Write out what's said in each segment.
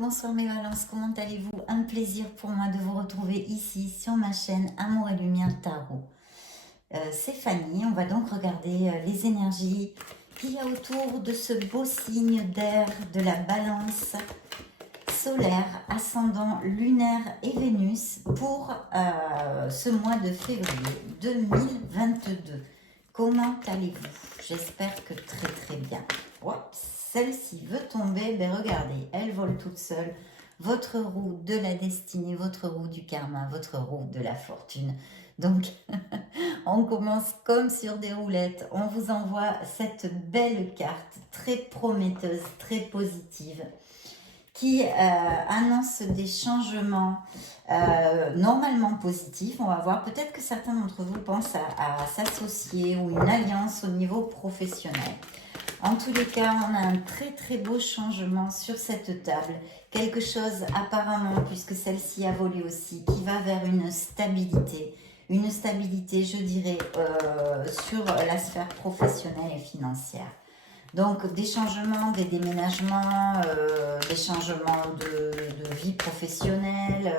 Bonsoir mes balances, comment allez-vous? Un plaisir pour moi de vous retrouver ici sur ma chaîne Amour et Lumière Tarot. C'est Fanny, on va donc regarder les énergies qu'il y a autour de ce beau signe d'air de la balance solaire, ascendant, lunaire et Vénus pour ce mois de février 2022. Comment allez-vous? J'espère que très bien. Celle-ci veut tomber, ben regardez, elle vole toute seule. Votre roue de la destinée, votre roue du karma, votre roue de la fortune. Donc, on commence comme sur des roulettes. On vous envoie cette belle carte, très prometteuse, très positive, qui annonce des changements normalement positifs. On va voir, peut-être que certains d'entre vous pensent à s'associer ou une alliance au niveau professionnel. En tous les cas, on a un très beau changement sur cette table. Quelque chose apparemment, puisque celle-ci a volé aussi, qui va vers une stabilité. Une stabilité, je dirais, sur la sphère professionnelle et financière. Donc, des changements, des déménagements, des changements de vie professionnelle,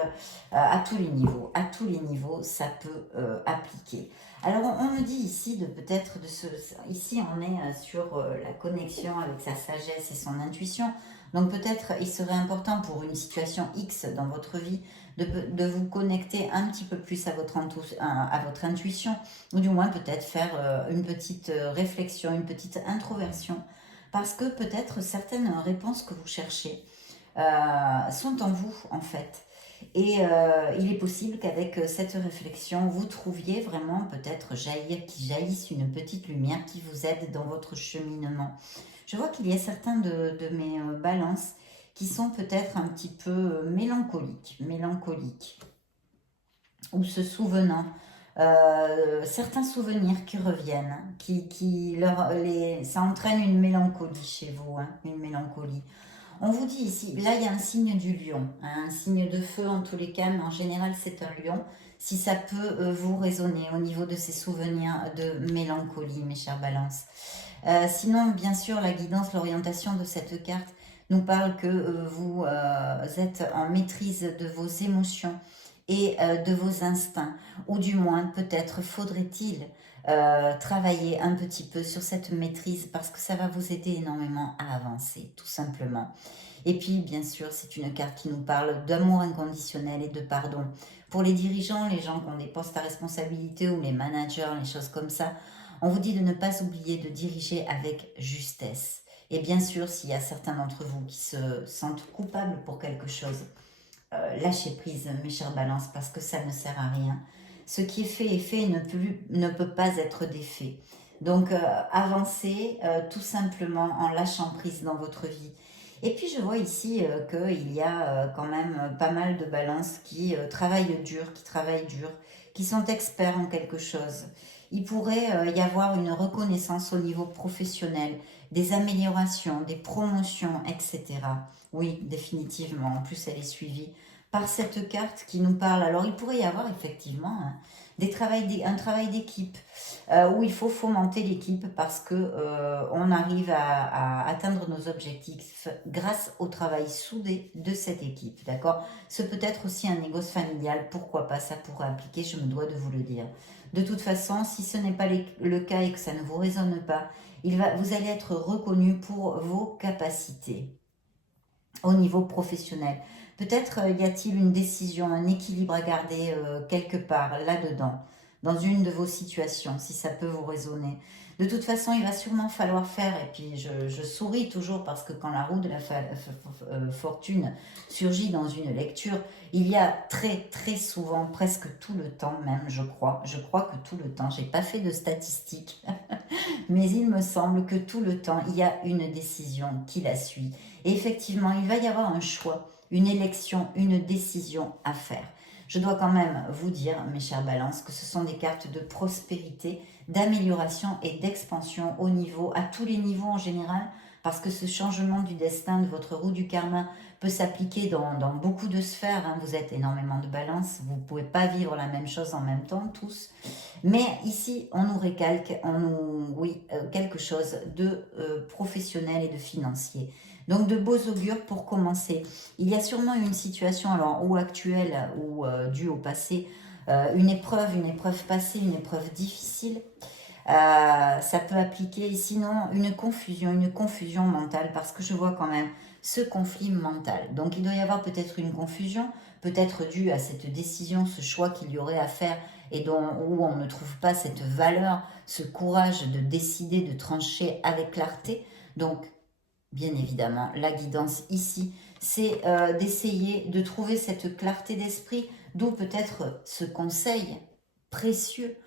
à tous les niveaux. À tous les niveaux, ça peut appliquer. Alors, on me dit ici de peut-être de ce... Ici, on est sur la connexion avec sa sagesse et son intuition. Donc, peut-être, il serait important pour une situation X dans votre vie de vous connecter un petit peu plus à votre intuition, ou du moins peut-être faire une petite réflexion, une petite introversion, parce que peut-être certaines réponses que vous cherchez sont en vous, en fait. Et il est possible qu'avec cette réflexion, vous trouviez vraiment peut-être qu'il jaillisse une petite lumière qui vous aide dans votre cheminement. Je vois qu'il y a certains de mes balances qui sont peut-être un petit peu mélancoliques, ou se souvenant, certains souvenirs qui reviennent, ça entraîne une mélancolie chez vous, hein, une mélancolie. On vous dit ici, là il y a un signe du lion, hein, un signe de feu en tous les cas, mais en général c'est un lion. Si ça peut vous résonner au niveau de ces souvenirs de mélancolie, mes chères balances. Sinon, bien sûr, la guidance, l'orientation de cette carte nous parle que vous êtes en maîtrise de vos émotions et de vos instincts, ou du moins peut-être faudrait-il travailler un petit peu sur cette maîtrise parce que ça va vous aider énormément à avancer, tout simplement. Et puis, bien sûr, c'est une carte qui nous parle d'amour inconditionnel et de pardon. Pour les dirigeants, les gens qui ont des postes à responsabilité ou les managers, les choses comme ça, on vous dit de ne pas oublier de diriger avec justesse. Et bien sûr, s'il y a certains d'entre vous qui se sentent coupables pour quelque chose, lâchez prise, mes chères balances, parce que ça ne sert à rien. Ce qui est fait et ne peut pas être défait. Donc, avancez tout simplement en lâchant prise dans votre vie. Et puis, je vois ici qu'il y a quand même pas mal de balances qui travaillent dur, qui sont experts en quelque chose. Il pourrait y avoir une reconnaissance au niveau professionnel, des améliorations, des promotions, etc. Oui, définitivement. En plus, elle est suivie par cette carte qui nous parle. Alors, il pourrait y avoir effectivement un travail d'équipe où il faut fomenter l'équipe parce que on arrive à atteindre nos objectifs grâce au travail soudé de cette équipe. D'accord? Ce peut être aussi un négoce familial. Pourquoi pas? Ça pourrait appliquer, je me dois de vous le dire. De toute façon, si ce n'est pas le cas et que ça ne vous résonne pas, vous allez être reconnu pour vos capacités au niveau professionnel. Peut-être y a-t-il une décision, un équilibre à garder quelque part là-dedans, dans une de vos situations, si ça peut vous résonner. De toute façon, il va sûrement falloir faire, et puis je souris toujours parce que quand la roue de la fortune surgit dans une lecture, il y a très souvent, presque tout le temps même, je crois que tout le temps, j'ai pas fait de statistiques, mais il me semble que tout le temps, il y a une décision qui la suit. Et effectivement, il va y avoir un choix, une élection, une décision à faire. Je dois quand même vous dire, mes chères balances, que ce sont des cartes de prospérité, d'amélioration et d'expansion à tous les niveaux en général, parce que ce changement du destin, de votre roue du karma, peut s'appliquer dans beaucoup de sphères. Hein. Vous êtes énormément de balance, vous ne pouvez pas vivre la même chose en même temps, tous. Mais ici, on nous récalque, oui, quelque chose de professionnel et de financier. Donc de beaux augures pour commencer. Il y a sûrement une situation, alors ou actuelle ou due au passé, une épreuve passée, une épreuve difficile. Ça peut appliquer, sinon une confusion mentale, parce que je vois quand même ce conflit mental. Donc il doit y avoir peut-être une confusion, peut-être due à cette décision, ce choix qu'il y aurait à faire et où on ne trouve pas cette valeur, ce courage de décider, de trancher avec clarté. Donc, bien évidemment, la guidance ici, c'est d'essayer de trouver cette clarté d'esprit, d'où peut-être ce conseil précieux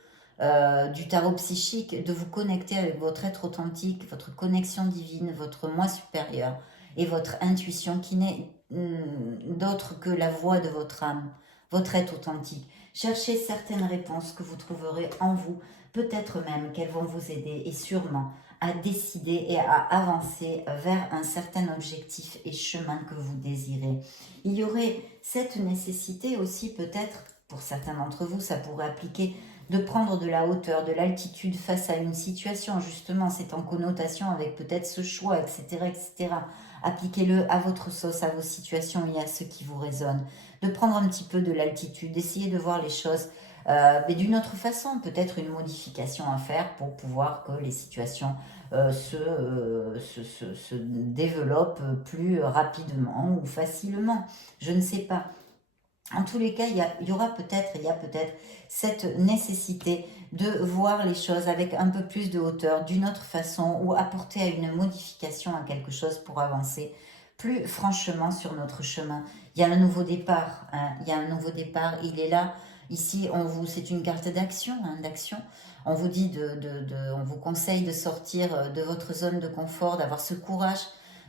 du tarot psychique, de vous connecter avec votre être authentique, votre connexion divine, votre moi supérieur et votre intuition qui n'est d'autre que la voix de votre âme, votre être authentique. Cherchez certaines réponses que vous trouverez en vous, peut-être même qu'elles vont vous aider et sûrement à décider et à avancer vers un certain objectif et chemin que vous désirez. Il y aurait cette nécessité aussi peut-être, pour certains d'entre vous, ça pourrait appliquer de prendre de la hauteur, de l'altitude face à une situation, justement, c'est en connotation avec peut-être ce choix, etc., etc. Appliquez-le à votre sauce, à vos situations et à ce qui vous résonne. De prendre un petit peu de l'altitude, d'essayer de voir les choses mais d'une autre façon, peut-être une modification à faire pour pouvoir que les situations se développent plus rapidement ou facilement. Je ne sais pas. En tous les cas, il y a peut-être cette nécessité de voir les choses avec un peu plus de hauteur, d'une autre façon, ou apporter à une modification à quelque chose pour avancer plus franchement sur notre chemin. Il y a un nouveau départ, hein, il y a un nouveau départ, il est là. Ici, c'est une carte d'action, hein, d'action. On vous dit on vous conseille de sortir de votre zone de confort, d'avoir ce courage,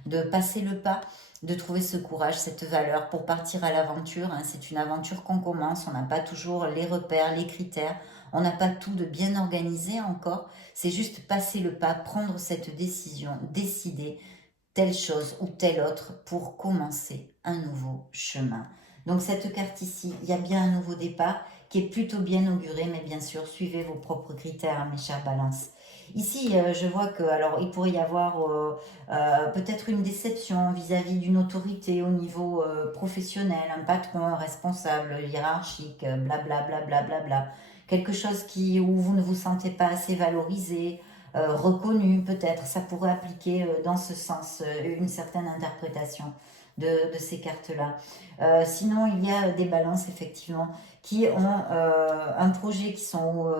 de passer le pas, de trouver ce courage, cette valeur pour partir à l'aventure. Hein. C'est une aventure qu'on commence, on n'a pas toujours les repères, les critères, on n'a pas tout de bien organisé encore. C'est juste passer le pas, prendre cette décision, décider telle chose ou telle autre pour commencer un nouveau chemin. Donc cette carte ici, il y a bien un nouveau départ qui est plutôt bien auguré, mais bien sûr, suivez vos propres critères, hein, mes chères balances. Ici, je vois que, alors, il pourrait y avoir peut-être une déception vis-à-vis d'une autorité au niveau professionnel, un patron, un responsable, hiérarchique, blablabla, bla, bla, bla, bla. Quelque chose où vous ne vous sentez pas assez valorisé, reconnu peut-être, ça pourrait appliquer dans ce sens une certaine interprétation de ces cartes-là. Sinon, il y a des balances effectivement qui ont un projet, qui sont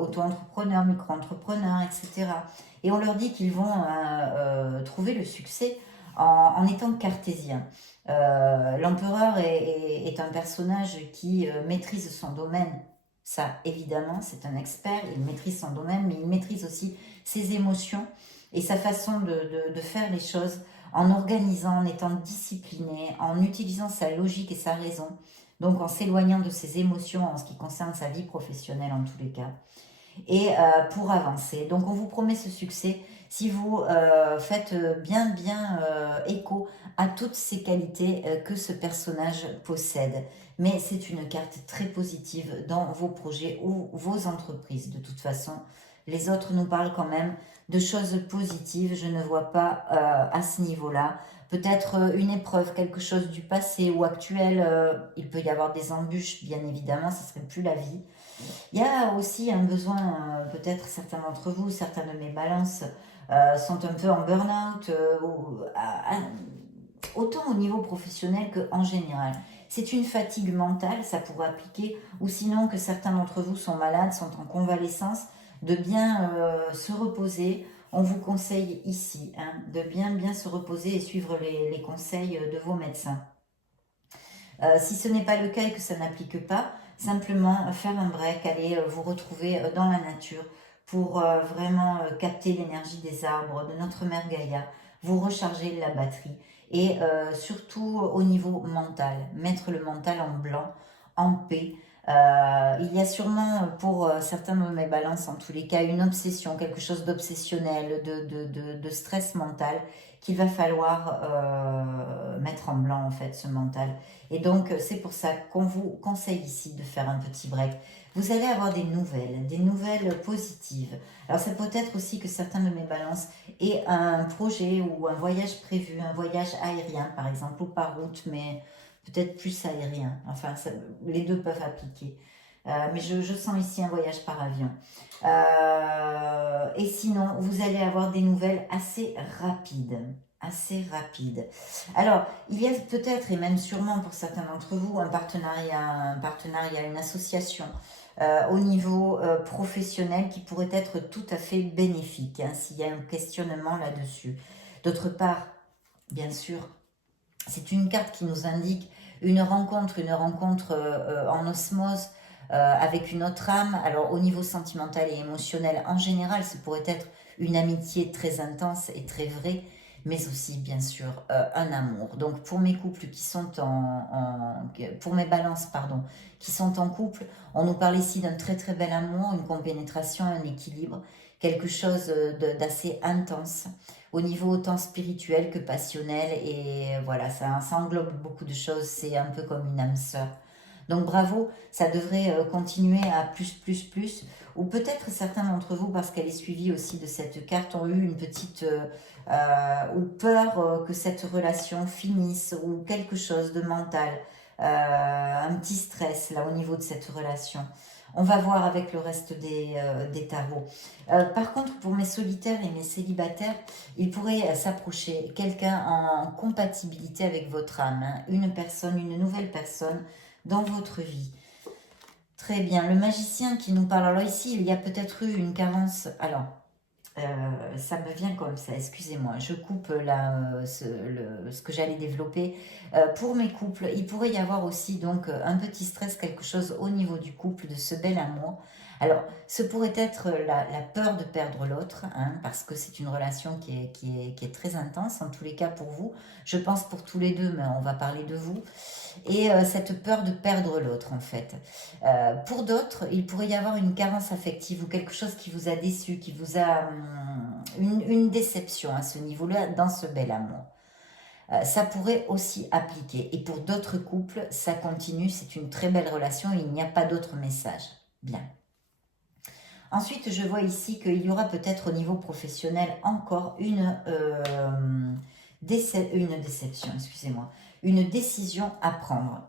auto-entrepreneurs, micro-entrepreneurs, etc. Et on leur dit qu'ils vont trouver le succès en étant cartésien. L'empereur est un personnage qui maîtrise son domaine. Ça, évidemment, c'est un expert, il maîtrise son domaine, mais il maîtrise aussi ses émotions et sa façon de faire les choses en organisant, en étant discipliné, en utilisant sa logique et sa raison, donc en s'éloignant de ses émotions en ce qui concerne sa vie professionnelle en tous les cas, et pour avancer. Donc on vous promet ce succès si vous faites bien écho à toutes ces qualités que ce personnage possède. Mais c'est une carte très positive dans vos projets ou vos entreprises. De toute façon, les autres nous parlent quand même de choses positives. Je ne vois pas à ce niveau-là. Peut-être une épreuve, quelque chose du passé ou actuel. Il peut y avoir des embûches, bien évidemment, ce ne serait plus la vie. Il y a aussi un besoin, peut-être certains d'entre vous, certains de mes balances sont un peu en burn-out, autant au niveau professionnel qu'en général. C'est une fatigue mentale, ça pourrait appliquer, ou sinon que certains d'entre vous sont malades, sont en convalescence, de bien se reposer. On vous conseille ici de bien se reposer et suivre les conseils de vos médecins. Si ce n'est pas le cas et que ça n'applique pas, simplement faire un break, aller vous retrouver dans la nature pour vraiment capter l'énergie des arbres, de notre mère Gaïa, vous recharger la batterie et surtout au niveau mental, mettre le mental en blanc, en paix, Il y a sûrement pour certains de mes balances, en tous les cas, une obsession, quelque chose d'obsessionnel, de stress mental qu'il va falloir mettre en blanc, en fait, ce mental. Et donc, c'est pour ça qu'on vous conseille ici de faire un petit break. Vous allez avoir des nouvelles positives. Alors, ça peut être aussi que certains de mes balances aient un projet ou un voyage prévu, un voyage aérien, par exemple, ou par route, mais peut-être plus aérien. Enfin, les deux peuvent appliquer. Mais je sens ici un voyage par avion. Et sinon, vous allez avoir des nouvelles assez rapides. Assez rapides. Alors, il y a peut-être, et même sûrement pour certains d'entre vous, un partenariat, une association au niveau professionnel qui pourrait être tout à fait bénéfique, hein, s'il y a un questionnement là-dessus. D'autre part, bien sûr, c'est une carte qui nous indique une rencontre en osmose avec une autre âme. Alors au niveau sentimental et émotionnel, en général, ce pourrait être une amitié très intense et très vraie, mais aussi bien sûr un amour. Donc pour mes couples qui sont pour mes balances, pardon, qui sont en couple, on nous parle ici d'un très très bel amour, une compénétration, un équilibre, quelque chose d'assez intense au niveau autant spirituel que passionnel. Et voilà, ça englobe beaucoup de choses. C'est un peu comme une âme sœur. Donc bravo, ça devrait continuer à plus. Ou peut-être certains d'entre vous, parce qu'elle est suivie aussi de cette carte, ont eu une petite ou peur que cette relation finisse ou quelque chose de mental. Un petit stress là au niveau de cette relation. On va voir avec le reste des tarots. Par contre, pour mes solitaires et mes célibataires, il pourrait s'approcher quelqu'un en compatibilité avec votre âme, hein, une personne, une nouvelle personne dans votre vie. Très bien. Le magicien qui nous parle. Alors ici, il y a peut-être eu une carence. Alors, ça me vient comme ça, excusez-moi, je coupe là ce que j'allais développer. Pour mes couples, il pourrait y avoir aussi donc un petit stress, quelque chose au niveau du couple, de ce bel amour. Alors, ce pourrait être la peur de perdre l'autre, hein, parce que c'est une relation qui est très intense, en tous les cas pour vous. Je pense pour tous les deux, mais on va parler de vous. Et cette peur de perdre l'autre, en fait. Pour d'autres, il pourrait y avoir une carence affective ou quelque chose qui vous a déçu, qui vous a une déception à ce niveau-là, dans ce bel amour. Ça pourrait aussi appliquer. Et pour d'autres couples, ça continue, c'est une très belle relation et il n'y a pas d'autre message. Bien. Ensuite, je vois ici qu'il y aura peut-être au niveau professionnel encore une déception, excusez-moi, une décision à prendre,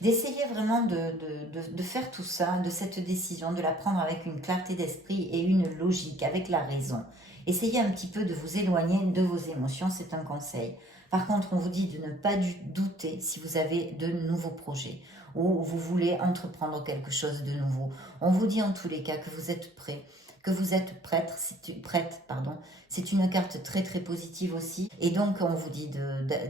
d'essayer vraiment de faire tout ça, de cette décision, de la prendre avec une clarté d'esprit et une logique, avec la raison. Essayez un petit peu de vous éloigner de vos émotions, c'est un conseil. Par contre, on vous dit de ne pas douter si vous avez de nouveaux projets ou vous voulez entreprendre quelque chose de nouveau. On vous dit en tous les cas que vous êtes prêt, que vous êtes prête, pardon. C'est une carte très très positive aussi. Et donc on vous dit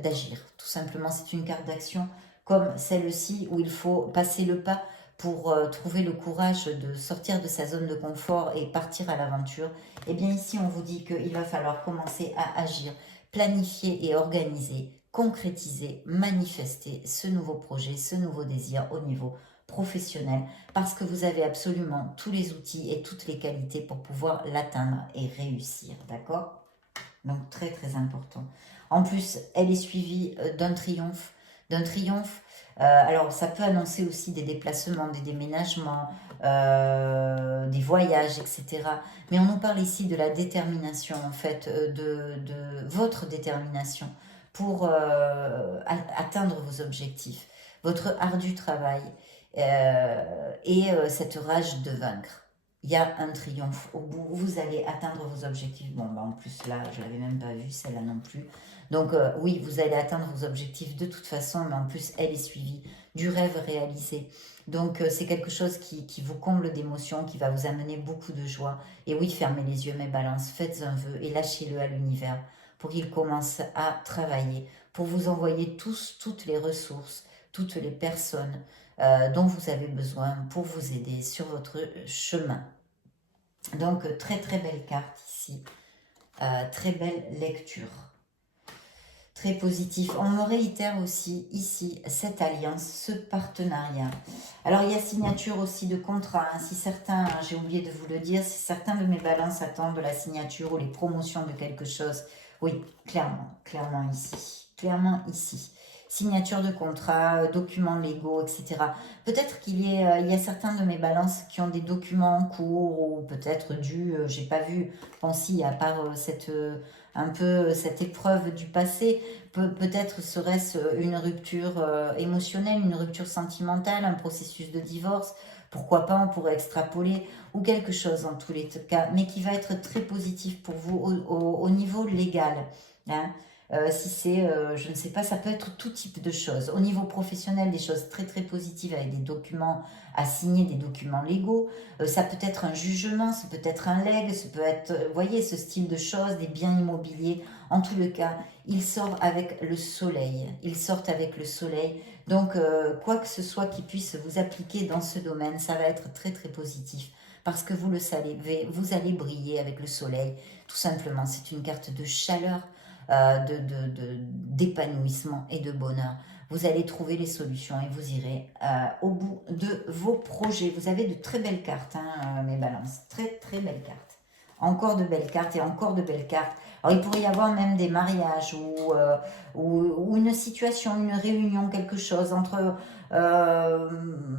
d'agir. Tout simplement, c'est une carte d'action comme celle-ci où il faut passer le pas pour trouver le courage de sortir de sa zone de confort et partir à l'aventure. Et bien ici, on vous dit qu'il va falloir commencer à agir, planifier et organiser, concrétiser, manifester ce nouveau projet, ce nouveau désir au niveau professionnel, parce que vous avez absolument tous les outils et toutes les qualités pour pouvoir l'atteindre et réussir, d'accord? Donc très très important. En plus, elle est suivie d'un triomphe. Alors ça peut annoncer aussi des déplacements, des déménagements, des voyages, etc. Mais on nous parle ici de la détermination, en fait, de votre détermination pour atteindre vos objectifs, votre ardu travail et cette rage de vaincre. Il y a un triomphe au bout, vous allez atteindre vos objectifs. Bon, bah en plus là, je ne l'avais même pas vu, celle-là non plus. Donc oui, vous allez atteindre vos objectifs de toute façon, mais en plus, elle est suivie du rêve réalisé. Donc c'est quelque chose qui vous comble d'émotions, qui va vous amener beaucoup de joie. Et oui, fermez les yeux, mes balances, faites un vœu et lâchez-le à l'univers pour qu'il commence à travailler, pour vous envoyer toutes les ressources, toutes les personnes dont vous avez besoin pour vous aider sur votre chemin. Donc, très très belle carte ici, très belle lecture. Très positif. On me réitère aussi ici cette alliance, ce partenariat. Alors il y a signature aussi de contrat. Hein. Si certains, j'ai oublié de vous le dire, si certains de mes balances attendent la signature ou les promotions de quelque chose, oui, clairement ici. Clairement ici. Signature de contrat, documents légaux, etc. Peut-être qu'il y a certains de mes balances qui ont des documents en cours ou peut-être dû, j'ai pas vu, bon si, à part un peu cette épreuve du passé, peut-être serait-ce une rupture émotionnelle, une rupture sentimentale, un processus de divorce, pourquoi pas, on pourrait extrapoler, ou quelque chose en tous les cas, mais qui va être très positif pour vous au niveau légal. Hein. Si c'est, je ne sais pas, ça peut être tout type de choses. Au niveau professionnel, des choses très très positives avec des documents à signer, des documents légaux. Ça peut être un jugement, ça peut être un legs, ça peut être, vous voyez, ce style de choses, des biens immobiliers. En tout le cas, il sort avec le soleil. Ils sortent avec le soleil. Donc, quoi que ce soit qui puisse vous appliquer dans ce domaine, ça va être très très positif. Parce que vous le savez, vous allez briller avec le soleil. Tout simplement, c'est une carte de chaleur, d'épanouissement et de bonheur. Vous allez trouver les solutions et vous irez au bout de vos projets. Vous avez de très belles cartes, hein, mes balances. Très, très belles cartes. Encore de belles cartes et encore de belles cartes. Alors, il pourrait y avoir même des mariages ou une situation, une réunion, quelque chose entre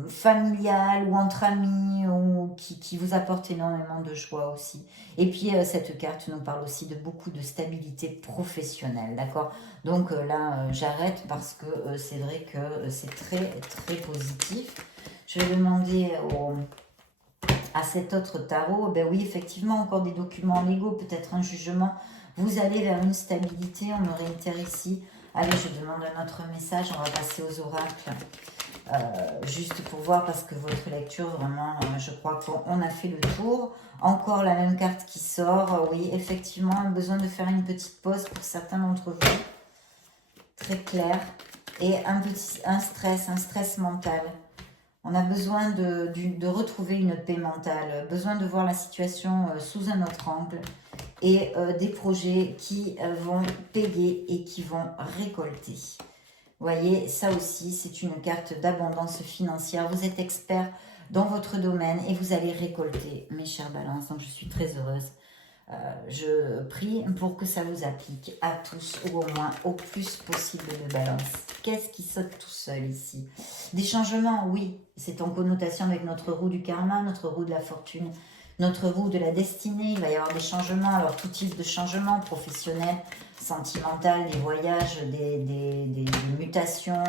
familial ou entre amis ou qui vous apporte énormément de joie aussi. Et puis, cette carte nous parle aussi de beaucoup de stabilité professionnelle, d'accord? Donc là, j'arrête parce que c'est vrai que c'est très, très positif. Je vais demander à cet autre tarot, ben oui, effectivement, encore des documents légaux, peut-être un jugement. Vous allez vers une stabilité, on me réitère ici. Allez, je demande un autre message, on va passer aux oracles. Juste pour voir, parce que votre lecture, vraiment, je crois qu'on a fait le tour. Encore la même carte qui sort. Oui, effectivement, besoin de faire une petite pause pour certains d'entre vous. Très clair. Et un stress mental. On a besoin de retrouver une paix mentale, besoin de voir la situation sous un autre angle et des projets qui vont payer et qui vont récolter. Vous voyez, ça aussi, c'est une carte d'abondance financière. Vous êtes expert dans votre domaine et vous allez récolter, mes chères balances. Donc, je suis très heureuse. Je prie pour que ça vous applique à tous, ou au moins au plus possible de balance. Qu'est-ce qui saute tout seul ici? Des changements, oui, c'est en connotation avec notre roue du karma, notre roue de la fortune, notre roue de la destinée. Il va y avoir des changements, alors tout type de changements, professionnels, sentimental, des voyages, des mutations,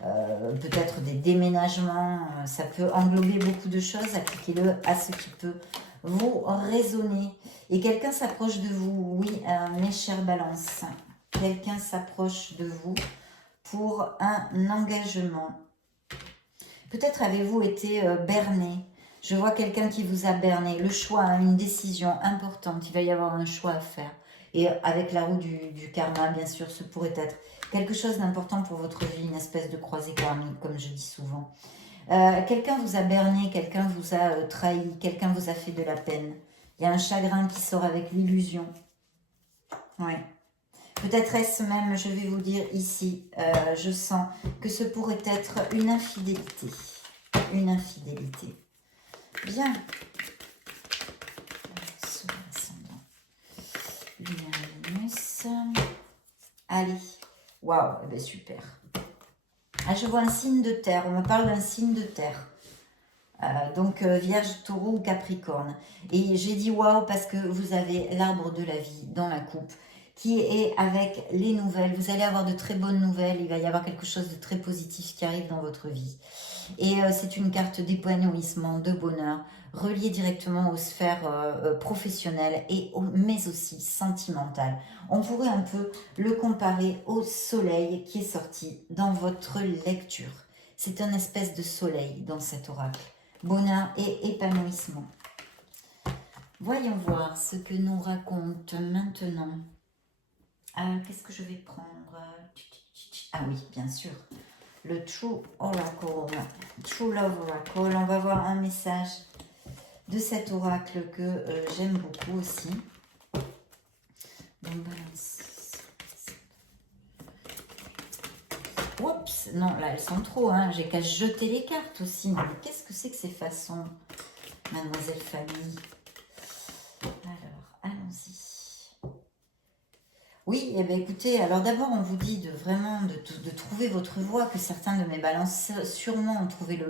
peut-être des déménagements. Ça peut englober beaucoup de choses. Appliquez-le à ce qui peut vous raisonner. Et quelqu'un s'approche de vous, oui, mes chères balances. Quelqu'un s'approche de vous pour un engagement. Peut-être avez-vous été berné. Je vois quelqu'un qui vous a berné. Le choix, une décision importante. Il va y avoir un choix à faire. Et avec la roue du karma, bien sûr, ce pourrait être quelque chose d'important pour votre vie, une espèce de croisée karmique, comme je dis souvent. Quelqu'un vous a berné, quelqu'un vous a trahi, quelqu'un vous a fait de la peine. Il y a un chagrin qui sort avec l'illusion. Oui. Peut-être est-ce même, je vais vous dire ici, je sens que ce pourrait être une infidélité. Une infidélité. Bien. Vénus. Allez. Waouh, eh bien, super. Ah, je vois un signe de terre. On me parle d'un signe de terre. Donc Vierge, Taureau ou Capricorne. Et j'ai dit waouh parce que vous avez l'arbre de la vie dans la coupe qui est avec les nouvelles. Vous allez avoir de très bonnes nouvelles. Il va y avoir quelque chose de très positif qui arrive dans votre vie. Et c'est une carte d'épanouissement, de bonheur, reliée directement aux sphères professionnelles mais aussi sentimentales. On pourrait un peu le comparer au soleil qui est sorti dans votre lecture. C'est un espèce de soleil dans cet oracle. Bonheur et épanouissement. Voyons voir ce que nous raconte maintenant. Qu'est-ce que je vais prendre? Ah oui, bien sûr. Le True Oracle. True Love Oracle. On va voir un message de cet oracle que j'aime beaucoup aussi. Donc, balance. Non, là, elles sont trop. Hein. J'ai qu'à jeter les cartes aussi. Mais qu'est-ce que c'est que ces façons, mademoiselle Fanny? Alors, allons-y. Oui, eh bien, écoutez, alors d'abord, on vous dit de vraiment de trouver votre voie, que certains de mes balances sûrement ont trouvé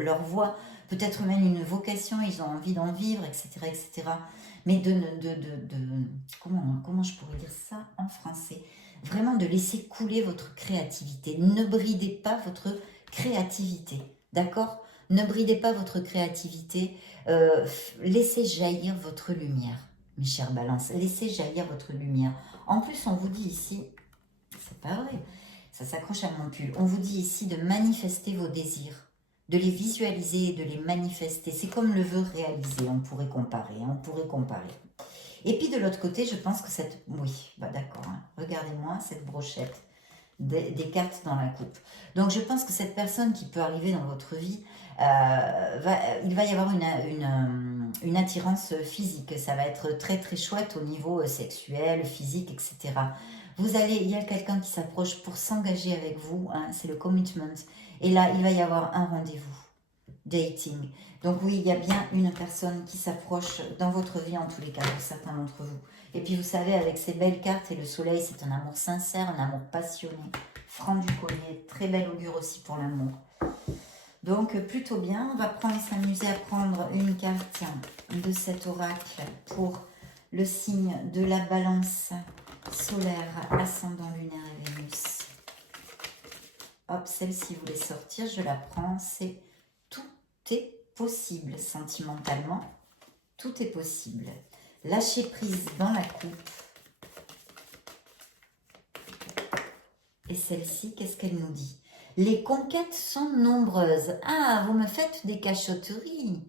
leur voie, peut-être même une vocation, ils ont envie d'en vivre, etc., etc. Mais comment je pourrais dire ça en français? Vraiment de laisser couler votre créativité. Ne bridez pas votre créativité, d'accord? Ne bridez pas votre créativité, laissez jaillir votre lumière, mes chères balances, laissez jaillir votre lumière. En plus, on vous dit ici, c'est pas vrai, ça s'accroche à mon pull, on vous dit ici de manifester vos désirs, de les visualiser et de les manifester. C'est comme le vœu réalisé, on pourrait comparer, Et puis de l'autre côté, je pense que cette... Oui, bah d'accord, hein. Regardez-moi cette brochette des cartes dans la coupe. Donc je pense que cette personne qui peut arriver dans votre vie, il va y avoir une attirance physique. Ça va être très très chouette au niveau sexuel, physique, etc. Il y a quelqu'un qui s'approche pour s'engager avec vous, hein, c'est le commitment. Et là, il va y avoir un rendez-vous, dating. Donc oui, il y a bien une personne qui s'approche dans votre vie, en tous les cas, pour certains d'entre vous. Et puis vous savez, avec ces belles cartes et le soleil, c'est un amour sincère, un amour passionné, franc du collier, très bel augure aussi pour l'amour. Donc plutôt bien, on va s'amuser à prendre une carte de cet oracle pour le signe de la balance solaire, ascendant lunaire et Vénus. Hop, celle-ci voulait sortir, je la prends, c'est tout est possible sentimentalement, tout est possible. Lâcher prise dans la coupe. Et celle-ci, qu'est-ce qu'elle nous dit? Les conquêtes sont nombreuses. Ah, vous me faites des cachotteries.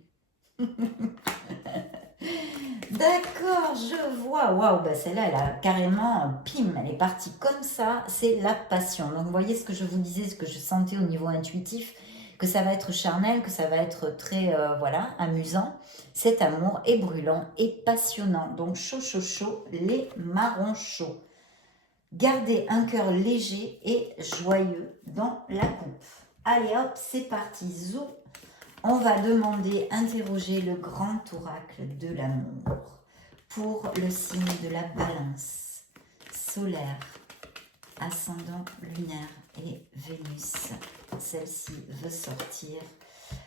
D'accord, je vois. Waouh, bah celle-là, elle a carrément, pim, elle est partie comme ça. C'est la passion. Donc, vous voyez ce que je vous disais, ce que je sentais au niveau intuitif, que ça va être charnel, que ça va être très, voilà, amusant. Cet amour est brûlant et passionnant. Donc, chaud, chaud, chaud, les marrons chauds. Gardez un cœur léger et joyeux dans la coupe. Allez hop, c'est parti, zou. On va interroger le grand oracle de l'amour pour le signe de la balance solaire, ascendant lunaire et Vénus. Celle-ci veut sortir.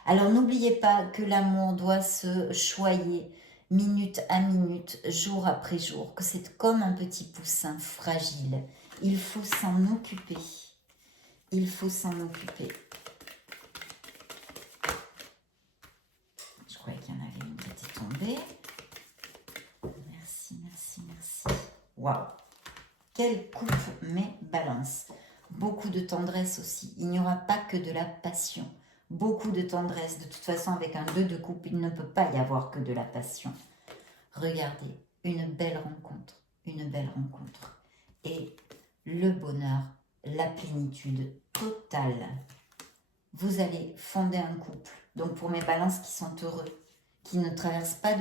Alors n'oubliez pas que l'amour doit se choyer minute à minute, jour après jour, que c'est comme un petit poussin fragile. Il faut s'en occuper. Il faut s'en occuper. Je croyais qu'il y en avait une qui était tombée. Merci, merci, merci. Waouh! Quelle coupe, mais balance. Beaucoup de tendresse aussi. Il n'y aura pas que de la passion. Beaucoup de tendresse. De toute façon, avec un 2 de coupe, il ne peut pas y avoir que de la passion. Regardez, une belle rencontre. Une belle rencontre. Et le bonheur, la plénitude totale. Vous allez fonder un couple. Donc pour mes balances qui sont heureux, qui ne traversent pas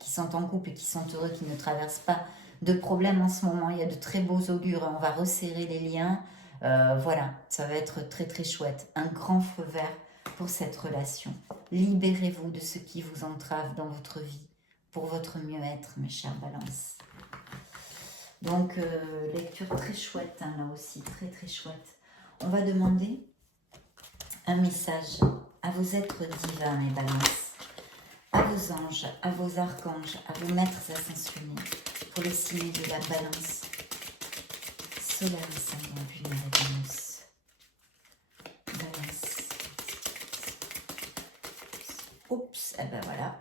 qui sont en couple et qui sont heureux, qui ne traversent pas de problèmes en ce moment, il y a de très beaux augures, on va resserrer les liens. Voilà, ça va être très très chouette. Un grand feu vert pour cette relation. Libérez-vous de ce qui vous entrave dans votre vie pour votre mieux-être, mes chères balances. Donc, lecture très chouette, hein, là aussi, très très chouette. On va demander un message à vos êtres divins, mes balances, à vos anges, à vos archanges, à vos maîtres ascensionnés, pour le signe de la balance solaire ascendant lunaire et Vénus. Balance. Oups, et ben voilà,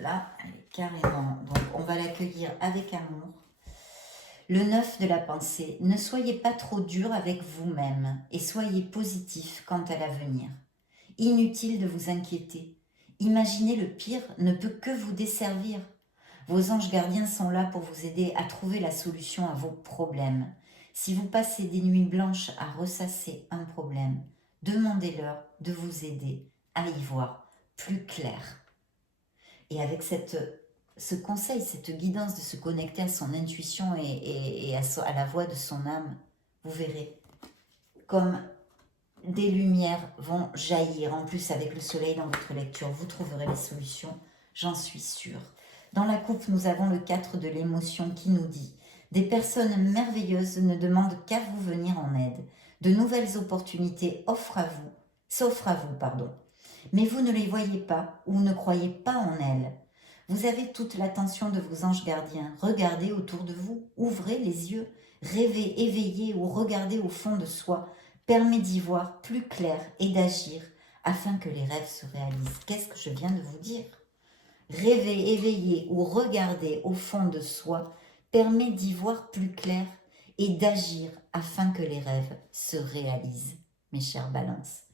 là, elle est carrément. Donc, on va l'accueillir avec amour. Le 9 de la pensée, ne soyez pas trop dur avec vous-même et soyez positif quant à l'avenir. Inutile de vous inquiéter. Imaginer le pire ne peut que vous desservir. Vos anges gardiens sont là pour vous aider à trouver la solution à vos problèmes. Si vous passez des nuits blanches à ressasser un problème, demandez-leur de vous aider à y voir plus clair. Et avec ce conseil, cette guidance de se connecter à son intuition et à la voix de son âme, vous verrez comme des lumières vont jaillir. En plus, avec le soleil dans votre lecture, vous trouverez les solutions, j'en suis sûre. Dans la coupe, nous avons le 4 de l'émotion qui nous dit « Des personnes merveilleuses ne demandent qu'à vous venir en aide. De nouvelles opportunités s'offrent à vous, pardon. Mais vous ne les voyez pas ou ne croyez pas en elles. Vous avez toute l'attention de vos anges gardiens. Regardez autour de vous, ouvrez les yeux, rêvez, éveillez ou regardez au fond de soi. Permet d'y voir plus clair et d'agir afin que les rêves se réalisent. » Qu'est-ce que je viens de vous dire? Rêver, éveiller ou regarder au fond de soi permet d'y voir plus clair et d'agir afin que les rêves se réalisent, mes chères balances.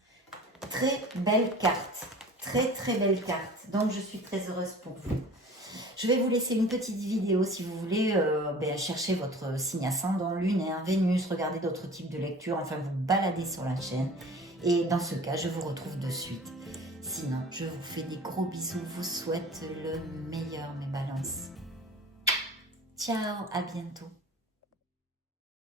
Très belle carte, très belle carte. Donc je suis très heureuse pour vous. Je vais vous laisser une petite vidéo si vous voulez chercher votre signe ascendant, lunaire, Vénus, regarder d'autres types de lectures, enfin vous balader sur la chaîne. Et dans ce cas, je vous retrouve de suite. Sinon, je vous fais des gros bisous, vous souhaite le meilleur mes balances. Ciao, à bientôt.